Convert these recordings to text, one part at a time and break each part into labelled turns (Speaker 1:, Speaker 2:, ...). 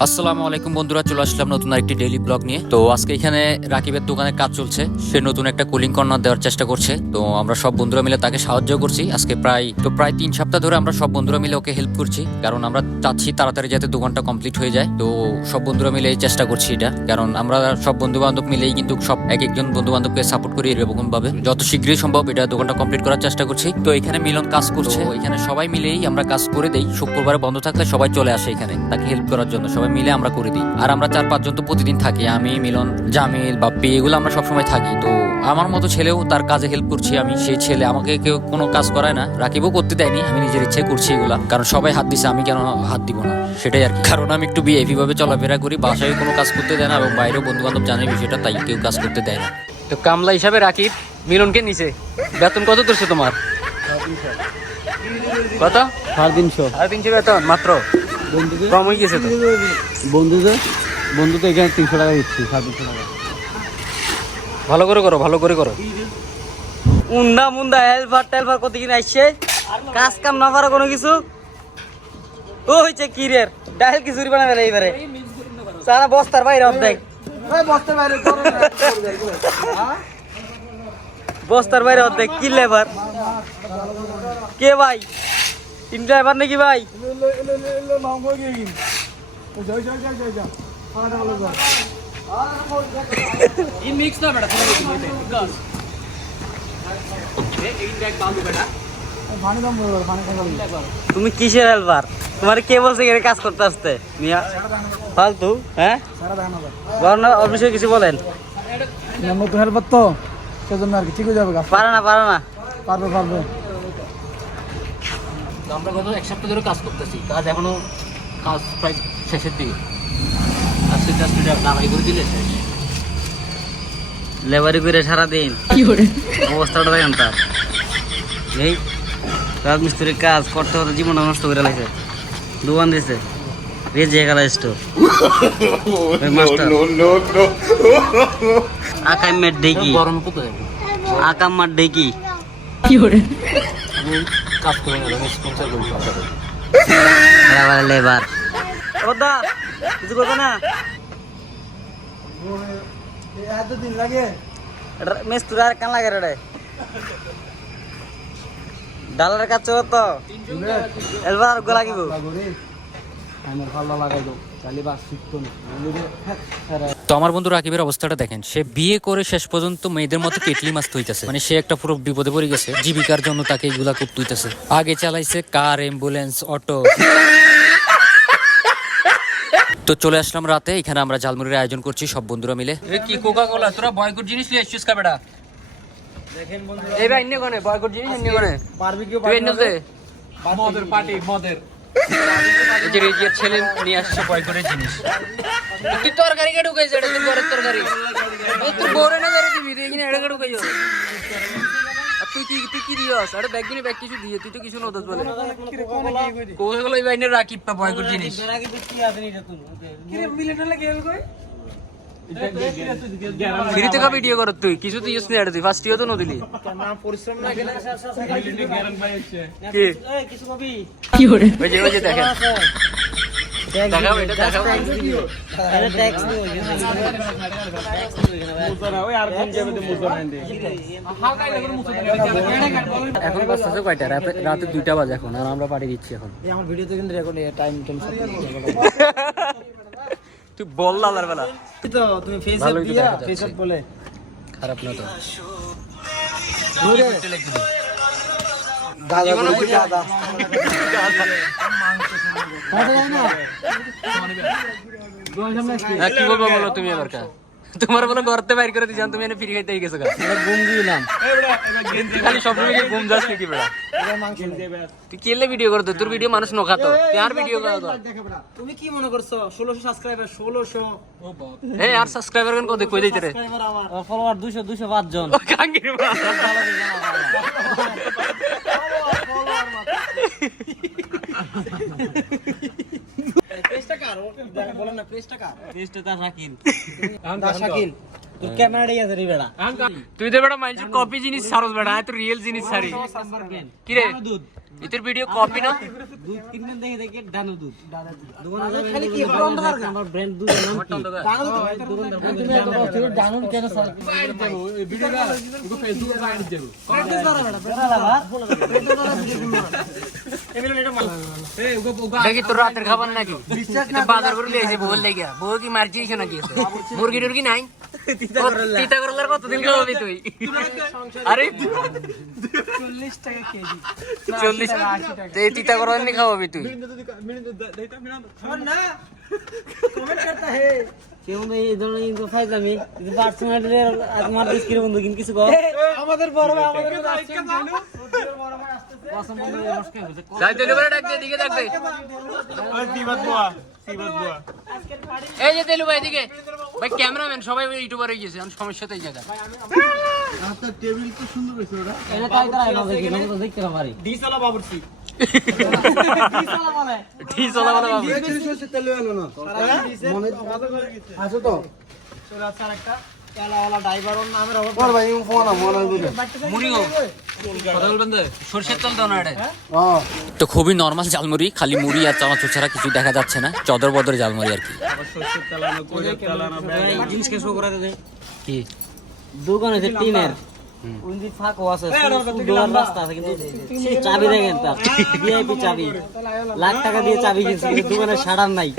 Speaker 1: আসসালামু আলাইকুম বন্ধুরা, চলে আসলাম নতুন একটি ডেইলি ব্লগ নিয়ে। তো আজকে এখানে রাকিবের দোকানে কাজ চলছে। সে নতুন একটা কুলিং কর্নার দেওয়ার চেষ্টা করছে। তো আমরা সব বন্ধুরা মিলে তাকে সাহায্য করছি। আজকে প্রায়, তো প্রায় তিন সপ্তাহ ধরে আমরা সব বন্ধুরা মিলে ওকে হেল্প করছি। কারণ আমরা চাচ্ছি তাড়াতাড়ি যাতে দোকানটা কমপ্লিট হয়ে যায়। তো সব বন্ধুরা মিলে চেষ্টা করছি এটা। কারণ আমরা সব বন্ধু বান্ধব মিলেই কিন্তু সব এক একজন বন্ধু বান্ধবকে সাপোর্ট করি এরকম ভাবে যত শীঘ্রই সম্ভব এটা দোকানটা কমপ্লিট করার চেষ্টা করছি। তো এখানে মিলন কাজ করছে। এখানে সবাই মিলেই আমরা কাজ করে দেই। শুক্রবারে বন্ধ থাকলে সবাই চলে আসে এখানে তাকে হেল্প করার জন্য। সবাই মিলে আমরা করে দিই। আর আমরা চার পাঁচজন তো প্রতিদিন থাকি। আমি মিলন জামিল বাপ্পি এগুলো আমরা সবসময় থাকি। তো আমার মতো ছেলেও তার কাজে হেল্প করছি আমি। সেই ছেলে আমাকে কেউ কোনো কাজ করায় না। রাকিবও করতে দেয়নি। আমি নিজের ইচ্ছে করছি এগুলা। কারণ সবাই হাত দিছে আমি কেন হাত দিব না? সেটাই আর কি। কারণ আমি একটু বিএপি ভাবে চলাফেরা করি। বাসায় কোনো কাজ করতে দেয় না এবং বাইরেও বন্ধু বান্ধব জানে বিষয়টা তাই কেউ কাজ করতে দেয় না। তো কামলা হিসাবে রাকিব মিলনকে নিছে। বেতন কত করছে তোমার? কত?
Speaker 2: সাড়ে তিনশো।
Speaker 1: সাড়ে তিনশো বেতন মাত্র? কম হয়ে গেছে তো।
Speaker 2: বন্ধুদের? বন্ধু তো এখানে তিনশো টাকা দিচ্ছি সাড়ে তিনশো টাকা।
Speaker 1: ভালো করে করো ভালো করে করো।
Speaker 3: উন্ডা মুন্ডা হেলফার টেলফার কত কিনে আসছে? কাজ কাম না পারো কোনো কিছু? ও হইছে কি রে ডাইল কি চুরি বানাবে এইবারে? সারা বস্তার বাইরে অর্ধেক। বস্তার বাইরে অর্ধেক। কি লেবার কে ভাই? তিন ড্রাইভার নাকি ভাই? তুমি কিসের হেলপার তোমার কে বলছে এখানে কাজ করতে আসতে? মিয়া? ফালতু হ্যাঁ? অফিসে কিছু বলেন।
Speaker 2: নতুন হেল্পার তো সেজন্য আর কি ঠিক হয়ে যাবে।
Speaker 3: পারে না পারে না।
Speaker 2: পারবে পারবে।
Speaker 1: আমরা গত এক সপ্তাহ ধরে কাজ করতেছি কাজ এখনও কাজ প্রায় শেষের দিকে। আজকে জাস্ট এটা নামাই করে দিলে শেষ।
Speaker 3: লেবারি করে সারাদিন। অবস্থাটা দেখেন তার এই রাজমিস্ত্রির কাজ করতে করতে জীবনটা নষ্ট করে লাগছে দোকান দিছে। রেজে গেল স্টোর আকামের ডেকি আকাম্মার ডেকি
Speaker 1: আমি কাজ করে না আমি স্পন্সর করি সরকারে
Speaker 3: লেবার ওদা কিছু করবে না?
Speaker 2: এত দিন লাগে
Speaker 3: মিস্ত্রি আর কান লাগে রে ডালার কাজ তো। এলবার গো লাগিব
Speaker 2: আমার ভালো লাগাই দাও চালি বাস শিখতো না
Speaker 1: তো আমার বন্ধু রাকিবের অবস্থাটা দেখেন সে বিয়ে করে শেষ পর্যন্ত মেয়েদের মতো কেটলি মাছ হইতেছে মানে সে একটা পুরো বিপদে পড়ে গেছে জীবিকার জন্য তাকে এগুলা করতে হইতেছে আগে চালাইছে কার অ্যাম্বুলেন্স অটো। তো চলে আসলাম রাতে এখানে আমরা ঝালমুড়ির আয়োজন করছি সব বন্ধুরা মিলে। কি কোকা কোলা তোরা বয়কট জিনিস নিয়ে আসছিস কাবেটা এই ভাই ইন্নে কোনে? বয়কট জিনিস ইন্নে কোনে?
Speaker 2: পারবি কেউ
Speaker 1: তুই ইন্নে দে।
Speaker 2: মদের পার্টি মদের।
Speaker 1: এই যে ছেলে নিয়ে আসছে বয়কটের জিনিস। তুই কে এটা তুই ঘরের তরকারি। তুই বড় না করে দিবি তুই এখানে এটা কে ঢুকাইছিস তুই কি তুই কি দিয়স? আরে ব্যাগ কিছু দিয়ে তুই তো কিছু নদস বলে। কোথায় এই বাইনের রাকিব পা বয়কট জিনিস? ফ্রিতে কা ভিডিও কর তুই? কিছু তুই ইউজ তুই। ফার্স্ট ইয়ার তো নদিলি কি? ওই যে ওই যে দেখেন। দেখাও এটা দেখাও। এখন বাজতেছে কয়টা? রাতে দুইটা বাজে এখন আর আমরা পাঠিয়ে দিচ্ছি এখন।
Speaker 2: আমার ভিডিওতে কিন্তু টাইম টাইম
Speaker 1: তুই বল লালার বেলা।
Speaker 2: তো তুমি ফেস দিয়া বলে।
Speaker 1: খারাপ না তো।
Speaker 2: দাদা বলে দাদা।
Speaker 1: হ্যাঁ, কি বলব বলো তুমি এবার কা তোমার বলো ঘরতে বাইর করে দিয়েছেন তুমি এনে ফিরি খাইতে গেছো গা।
Speaker 2: ঘুম দিলাম
Speaker 1: খালি সব সময় ঘুম যাস নাকি বেড়া? তুই কেলে ভিডিও করতো? তোর ভিডিও মানুষ নখাতো। তুই আর ভিডিও করতো
Speaker 2: তুমি কি মনে করছ? ষোলোশো সাবস্ক্রাইবার ষোলোশো।
Speaker 1: হ্যাঁ আর সাবস্ক্রাইবার কত কই দিতে রে?
Speaker 3: ফলোয়ার দুশো দুশো পাঁচ জন।
Speaker 1: কাঙ্গির মা।
Speaker 2: বলেন না প্লেসটা কার
Speaker 3: পেজটা তার রাখিন
Speaker 2: শাকিল
Speaker 3: তোর ক্যামেরাটাই আছে রে বেড়া
Speaker 1: তুই তো বেটা মাইন্ড কপি জিনিস সারস বেটা তুই রিয়েল জিনিস সারি কি রে ইতির ভিডিও কপি না
Speaker 3: দুধ কিনবেন দেখে দেখে ডানো দুধ দোকানে খালি কি আমার ব্র্যান্ড দুধ নাম কি দোকানদার
Speaker 2: ডানুন কেন স্যার
Speaker 4: দেখি তোর রাতের খাবার নাকি? এটা বাজার করে লিয়েছে বউর লেগে বউ কি নাকি? মুরগি টুরগি নাই? তিতা করলার কতদিন খাওয়াবি তুই? আরে চল্লিশ তো এই তিতা করলার নি খাওয়াবি তুই
Speaker 3: কেউ এই ধরনের তোমার কিন্তু কিছু কর আমাদের বড় আমাদের
Speaker 4: যাই তেলু ভাই ডাক দে দিকে ডাক দে এই যে তেলু ভাই দিকে ভাই ক্যামেরাম্যান সবাই ইউটিউবার হয়ে গেছে সমস্যা এই জায়গা
Speaker 3: দেখতে পারি
Speaker 2: আছো তো।
Speaker 4: তো
Speaker 2: হ্যাঁ
Speaker 1: খুবই নর্মাল জালমুড়ি খালি মুড়ি আর চানাচুর ছাড়া কিছু দেখা যাচ্ছে না চদর বদর জালমুড়ি আর কি কি
Speaker 3: দোকান আছে টিনের উন্দি ফাঁকও আছে দোকান রাস্তা আছে কিন্তু চাবি দেখেন তার ভিআইপি চাবি। লাখ টাকা দিয়ে চাবি কিনছে কিন্তু দোকানে শাটার নাই।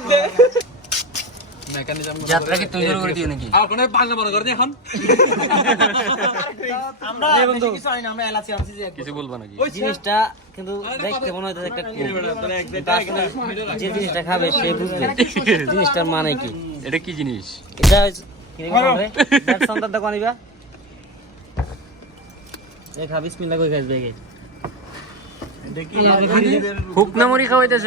Speaker 4: যাত্রা কি তৈরি করে দিও নাকি? কিছু বলব নাকি?
Speaker 3: জিনিসটা কিন্তু দেখতে মনে একটা আসলে যে জিনিসটা খাবে সে বুঝবে। জিনিসটার মানে কি?
Speaker 4: এটা কি জিনিস?
Speaker 3: এটা কিনে খাবে রে? দেড় সন্তান দোকান নিবা? এ খা, বিসমিল্লাহ করে খাইস বেগে।
Speaker 4: হুকনা মুড়ি খাওয়াইতেছ